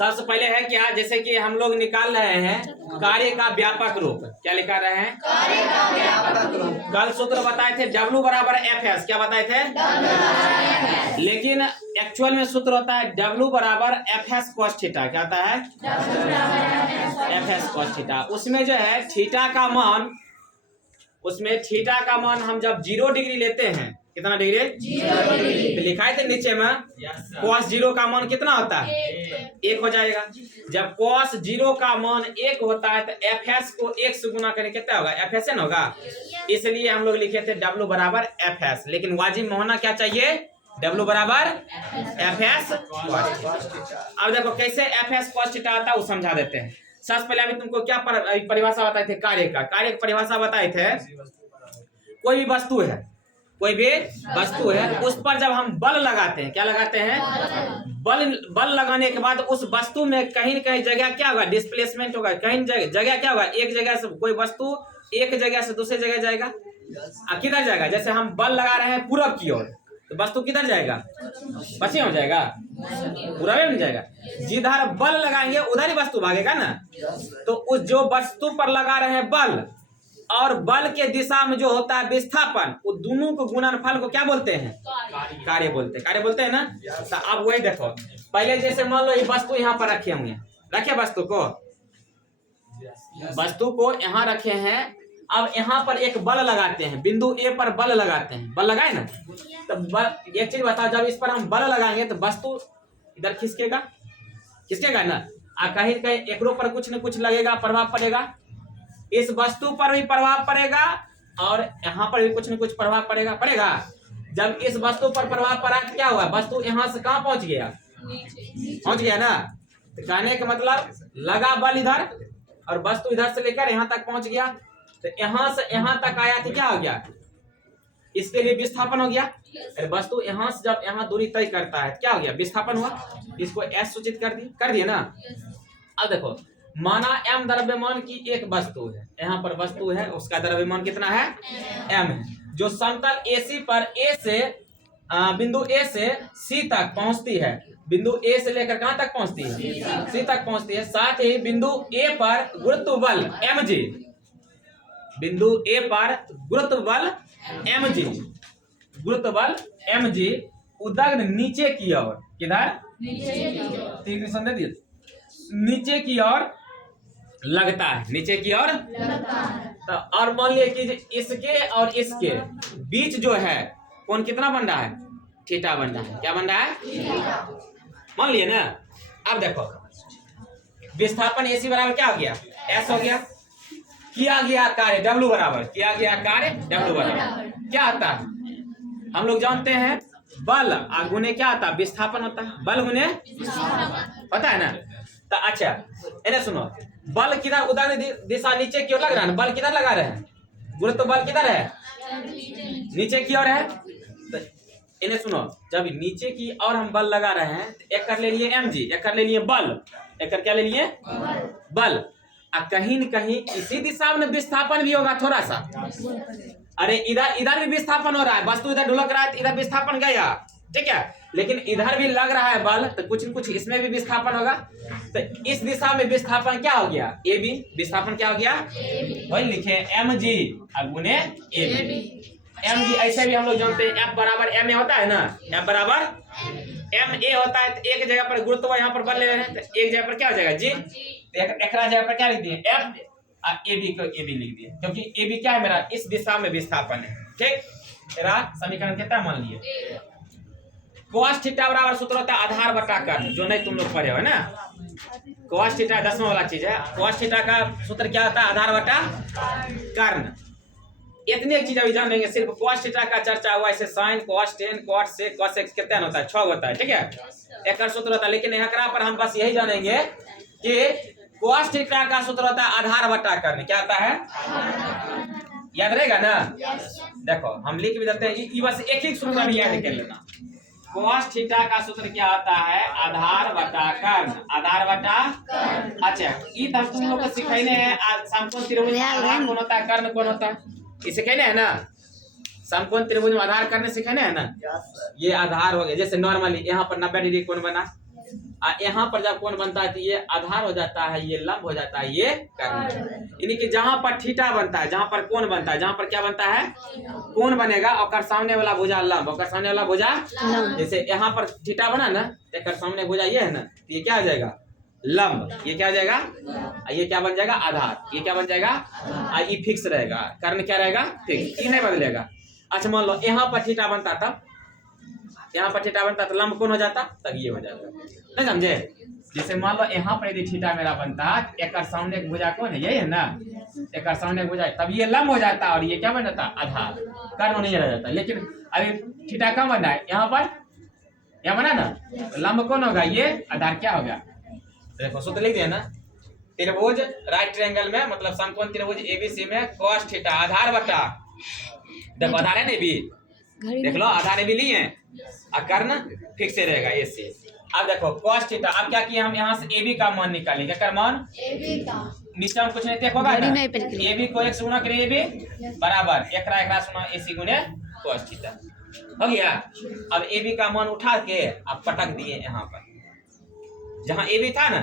सबसे पहले है क्या, जैसे कि हम लोग निकाल रहे हैं कार्य का व्यापक रूप। क्या निकाल रहे हैं? कार्य का व्यापक रूप। कल सूत्र बताए थे W बराबर FS। क्या बताए थे? लेकिन एक्चुअल में सूत्र होता है W बराबर FS cos थीटा। क्या होता है? FS cos theta. उसमें जो है थीटा का मान, उसमें थीटा का मान हम जब 0 डिग्री लेते हैं, कितना डिग्री? 0 डिग्री। तो लिखा है थे नीचे में cos 0 का मान कितना होता है? 1 हो जाएगा। जब cos 0 का मान 1 होता है तो FS को 1 से गुना करके कितना होगा? FSN होगा। इसलिए हम लोग लिखे थे W बराबर FS, लेकिन वाजिब में होना क्या चाहिए? W बराबर FS cos थीटा। अब देखो कैसे FS cos थीटा आता है वो समझा देते हैं। सबसे पहले अभी तुमको क्या परिभाषा बताए थे कार्य का? कार्य की परिभाषा बताए थे, कोई भी वस्तु है, कोई भी वस्तु है, उस पर जब हम बल लगाते हैं, क्या लगाते हैं? बल लगाने के बाद उस वस्तु में कहीं न कहीं जगह क्या होगा? डिस्प्लेसमेंट होगा। कहीं जगह क्या होगा? एक जगह से कोई वस्तु एक जगह से दूसरी जगह जाएगा। किधर जाएगा? जैसे हम बल लगा रहे हैं पूरब की ओर, तो वस्तु किधर जाएगा? पश्चिम हो जाएगा, पूरब में जाएगा। जिधर बल लगाएंगे उधर ही वस्तु भागेगा ना। तो उस जो वस्तु पर लगा रहे हैं बल और बल के दिशा में जो होता है विस्थापन, वो दोनों को गुणनफल को क्या बोलते हैं? कार्य बोलते हैं। कार्य बोलते हैं ना। तो अब वही देखो, पहले जैसे मान लो ये वस्तु यहाँ पर रखे होंगे, रखे वस्तु को यहाँ रखे हैं। अब यहाँ पर एक बल लगाते हैं, बिंदु ए पर बल लगाते हैं, बल लगाए ना। तो बल, एक चीज बताओ, जब इस पर हम बल लगाएंगे तो वस्तु इधर खिसकेगा ना। कहीं कहीं एकड़ों पर कुछ न कुछ लगेगा, प्रभाव पड़ेगा। इस वस्तु पर भी प्रभाव पड़ेगा और यहाँ पर भी कुछ न कुछ प्रभाव पड़ेगा। जब इस वस्तु पर प्रभाव पड़ा क्या हुआ? वस्तु यहाँ से कहाँ पहुंच गया ना। तो कहने का मतलब लगा बल इधर और वस्तु इधर से लेकर यहाँ तक पहुंच गया। तो यहाँ से यहाँ तक आया तो क्या हो गया? इसके लिए विस्थापन हो गया। वस्तु यहाँ से जब यहाँ दूरी तय करता है क्या हो गया? विस्थापन हुआ। इसको S सूचित कर दिए ना। अब देखो, माना m द्रव्यमान की एक वस्तु है, यहाँ पर वस्तु है, उसका द्रव्यमान कितना है? m है, जो समतल AC पर A से बिंदु A से C तक पहुंचती है। बिंदु A से लेकर कहां तक पहुंचती है? C तक पहुंचती है। साथ ही बिंदु A पर गुरुत्व बल mg, बिंदु A पर गुरुत्व बल mg उदग्र नीचे की ओर, किधर? नीचे की ओर लगता है, नीचे की ओर तो। और मान लिया कि इसके और इसके बीच जो है कौन कितना बन रहा है? थीटा बन रहा है। क्या बन रहा है? मान लिए ना। अब देखो, विस्थापन AC बराबर क्या हो गया? S हो गया। किया गया कार्य W बराबर क्या आता है? हम लोग जानते हैं बल गुने क्या आता है? विस्थापन होता है। बल गुने पता है ना। तो अच्छा इन्हें सुनो, बल किधर? उदग्र दिशा नीचे की ओर लग रहा है। बल किधर लगा रहे हैं? गुरुत्व बल किधर है? नीचे की ओर है। तो इन्हें सुनो, जब नीचे की ओर हम बल लगा रहे हैं तो एक कर ले लिए mg, एक कर ले लिए बल, एक कर क्या ले लिए? बल। कहीं न कहीं इसी दिशा में विस्थापन भी होगा थोड़ा सा। अरे इधर भी विस्थापन हो रहा है, वस्तु इधर ढुलक रहा है, इधर विस्थापन गया, ठीक है। लेकिन इधर भी लग रहा है बल, तो कुछ न कुछ इसमें भी विस्थापन होगा। तो इस दिशा में विस्थापन क्या हो गया? AB। विस्थापन क्या हो गया? वही लिखे mg गुने AB। mg ऐसे भी हम लोग जानते हैं F बराबर ma होता है ना। F बराबर ma होता है। तो एक जगह पर गुरुत्व यहाँ पर बल ले रहे हैं, तो एक जगह पर क्या हो जाएगा? G। एक जगह पर क्या लिख दिए? F। AB को AB लिख दिए, क्योंकि AB क्या है? मेरा इस दिशा में विस्थापन है, ठीक। मेरा समीकरण कितना मान लिए? cos थीटा बराबर सूत्र होता है आधार बटा कर्ण, जो नहीं तुम लोग पढ़े हो ना। cos थीटा 10वां वाला चीज है। cos थीटा का सूत्र क्या होता है? आधार बटा कर्ण। इतनी एक चीज अभी जान लेंगे, सिर्फ cos थीटा का चर्चा हुआ। ऐसे sin, cos, tan, cot, sec, cosec कितना होता है? 6 होता है, ठीक है। एक सूत्र होता है, लेकिन यहाँ पर हम बस यही जानेंगे कि cos थीटा का सूत्र होता है आधार बटा कर्ण। क्या होता है? याद रहेगा ना। देखो हम लिख भी देते हैं, ये बस एक ही सूत्र में याद कर लेना। cos थीटा का सूत्र क्या होता है? आधार बटा कर्ण। आधार बटा अच्छा, ये तो तुम लोग को सिखाने हैं। समकोण त्रिभुज में आधार कौन होता है, कर्ण कौन होता है, ये सिखाने है ना। समकोण त्रिभुज में आधार कर्ण सिखाने है ना। ये आधार हो गया। जैसे नॉर्मली यहाँ पर 90 डिग्री कोण बना, यहाँ पर जब कोण बनता है तो ये आधार हो जाता है, ये लंब हो जाता है, ये कर्ण। यानी कि जहां पर थीटा बनता है, जहां पर कोण बनता है, जहां पर क्या बनता है कोण बनेगा, और सामने वाला भुजा लंब, और सामने वाला भुजा जैसे यहाँ पर थीटा बना ना, एक सामने भुजा ये है ना, तो ये क्या हो जाएगा लंब, ये क्या हो जाएगा, ये क्या बन जाएगा आधार, ये क्या बन जाएगा, ये फिक्स रहेगा, कर्ण क्या रहेगा फिक्स, ये नहीं बदलेगा। अच्छा मान लो यहाँ पर थीटा बनता, तब यहाँ पर थीटा बनता तो लंब कौन हो जाता, तब ये हो जाता, नहीं समझे। जैसे मान लो यहाँ पर यदि थीटा मेरा बनता है, एक सामने भुजा कौन है, यही है ना, एक सामने भुजा, तब ये लंब हो जाता और ये क्या बन जाता आधार, कर्ण नहीं रह जाता। लेकिन अभी थीटा कम बना है, यहाँ पर यहाँ बना ना, तो लंब कौन होगा, ये आधार क्या होगा, देखो सूत्र लिख दिया ना, त्रिभुज राइट ट्रायंगल में मतलब समकोण त्रिभुज एबीसी में cos थीटा आधार बटा, देखो आधार है ना बी, देख लो आधार भी लिए हैं, और कर्ण फिक्स से रहेगा एसी। अब देखो cos थीटा, अब क्या किया हम यहाँ से AB का मान निकालेंगे, क्या मान AB का नीचे हम कुछ नहीं देखोगा ना, AB को 1 से गुना करिए, AB बराबर 1 सुना AC गुने cos थीटा हो गया। अब AB का मान उठा के अब पटक दिए यहाँ पर, जहाँ AB था ना,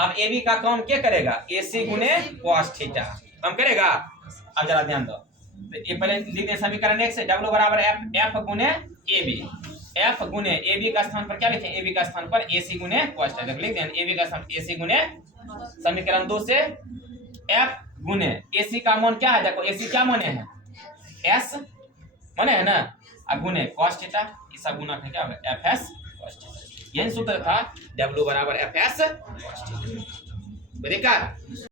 अब AB का काम क्या करेगा, AC गुने cos थीटा काम करेगा। अब जरा ध्यान दो, तो ये पहले लिख दे समीकरण 1 से, W बराबर F गुने AB, F गुने AB का स्थान पर क्या लिखें, AB का स्थान पर AC गुने cos थीटा लिख दें, AB का स्थान AC गुने, समीकरण 2 से F गुने AC का मान क्या है, देखो AC क्या माने है, S माने है ना, अब गुने cos थीटा, इस सब गुना क्या होगा FS cos थीटा, यही सूत्र था W बराबर FS cos थीटा।